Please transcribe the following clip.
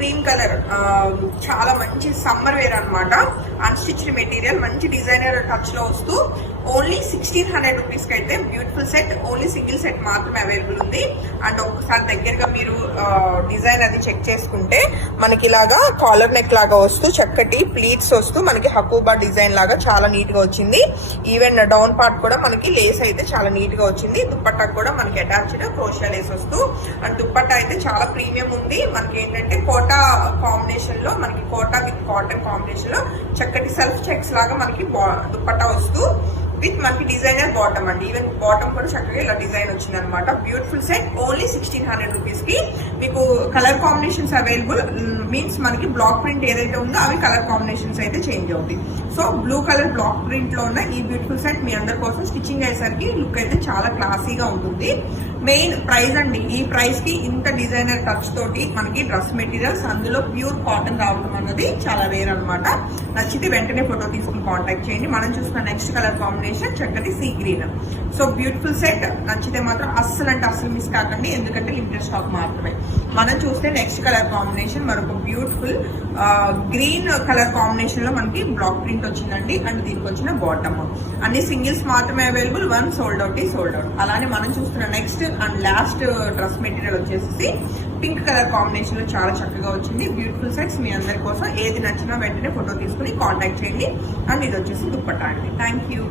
Cream colour, చాలా మంచి summer wear అనమాట. అన్స్టిచ్డ్ మెటీరియల్, మంచి డిజైనర్ టచ్ లో వస్తూ ఓన్లీ 1600 రూపీస్ కి అయితే beautiful set. Only single set మాత్రమే అవైలబుల్ ఉంది. అండ్ ఒక్కసారి దగ్గరగా మీరు డిజైన్ అది చెక్ చేసుకుంటే మనకి ఇలాగా కాలర్ నెక్ లాగా వస్తూ చక్కటి ప్లీట్స్ వస్తూ మనకి హకూబా డిజైన్ లాగా చాలా నీట్ గా వచ్చింది. ఈవెన్ డౌన్ పార్ట్ కూడా మనకి లేస్ అయితే చాలా నీట్ గా వచ్చింది. దుప్పట్టా కూడా మనకి అటాచ్డ్ క్రోషియా లేస్ వస్తూ, అండ్ దుప్పట్టా అయితే చాలా ప్రీమియం ఉంది. మనకి ఏంటంటే కోటా కాంబినేషన్ లో, మనకి కోటా విత్ కాటన్ కాంబినేషన్ లో చక్కటి సెల్ఫ్ చెక్స్ లాగా మనకి దుప్పట్టా వస్తూ విత్ మనకి డిజైనర్ బాటమ్ అండి. ఈవెన్ బాటమ్ కూడా చక్కగా ఇలా డిజైన్ వచ్చింది అనమాట. Beautiful set. ఓన్లీ 1600 రూపీస్ కి మీకు కలర్ కాంబినేషన్స్ అవైలబుల్. మీన్స్ మనకి బ్లాక్ ప్రింట్ ఏదైతే ఉందో అవి కలర్ కాంబినేషన్స్ అయితే చేంజ్ అవుతాయి. So blue colour black print లో ఉన్న ఈ బ్యూటిఫుల్ సెట్ మీ అందరి కోసం స్టిచ్చింగ్ అయ్యేసరికి లుక్ అయితే చాలా క్లాసీగా ఉంటుంది. మెయిన్ ప్రైస్ అండి, ఈ ప్రైస్ కి ఇంత డిజైనర్ టచ్ తోటి మనకి డ్రెస్ మెటీరియల్స్, అందులో ప్యూర్ కాటన్ రావడం అన్నది చాలా రేర్ అనమాట. నచ్చితే వెంటనే ఫోటో తీసుకుని కాంటాక్ట్ చేయండి. మనం చూస్తున్న నెక్స్ట్ కలర్ కాంబినేషన్ చక్కటి sea green. So beautiful set. నచ్చితే మాత్రం అస్సలు అంటే అస్సలు మిస్ కాకండి, ఎందుకంటే లిమిటెడ్ స్టాక్ మాత్రమే. మనం చూస్తే నెక్స్ట్ కలర్ కాంబినేషన్ మరొక బ్యూటిఫుల్ గ్రీన్ కలర్ కాంబినేషన్ లో మనకి బ్లాక్ ప్రింట్ వచ్చిందండి. అండ్ దీనికి వచ్చిన బాటమ్ అన్ని సింగిల్స్ మాత్రమే available. One sold out sold out. అలానే మనం చూస్తున్న next and last dress material వచ్చేసి పింక్ కలర్ కాంబినేషన్ లో చాలా చక్కగా వచ్చింది. బ్యూటిఫుల్ సెట్స్ మీ అందరి కోసం. ఏది నచ్చినా వెంటనే ఫోటో తీసుకుని కాంటాక్ట్ చేయండి. అండ్ ఇది వచ్చేసి దుప్పట్టా అండి. Thank you.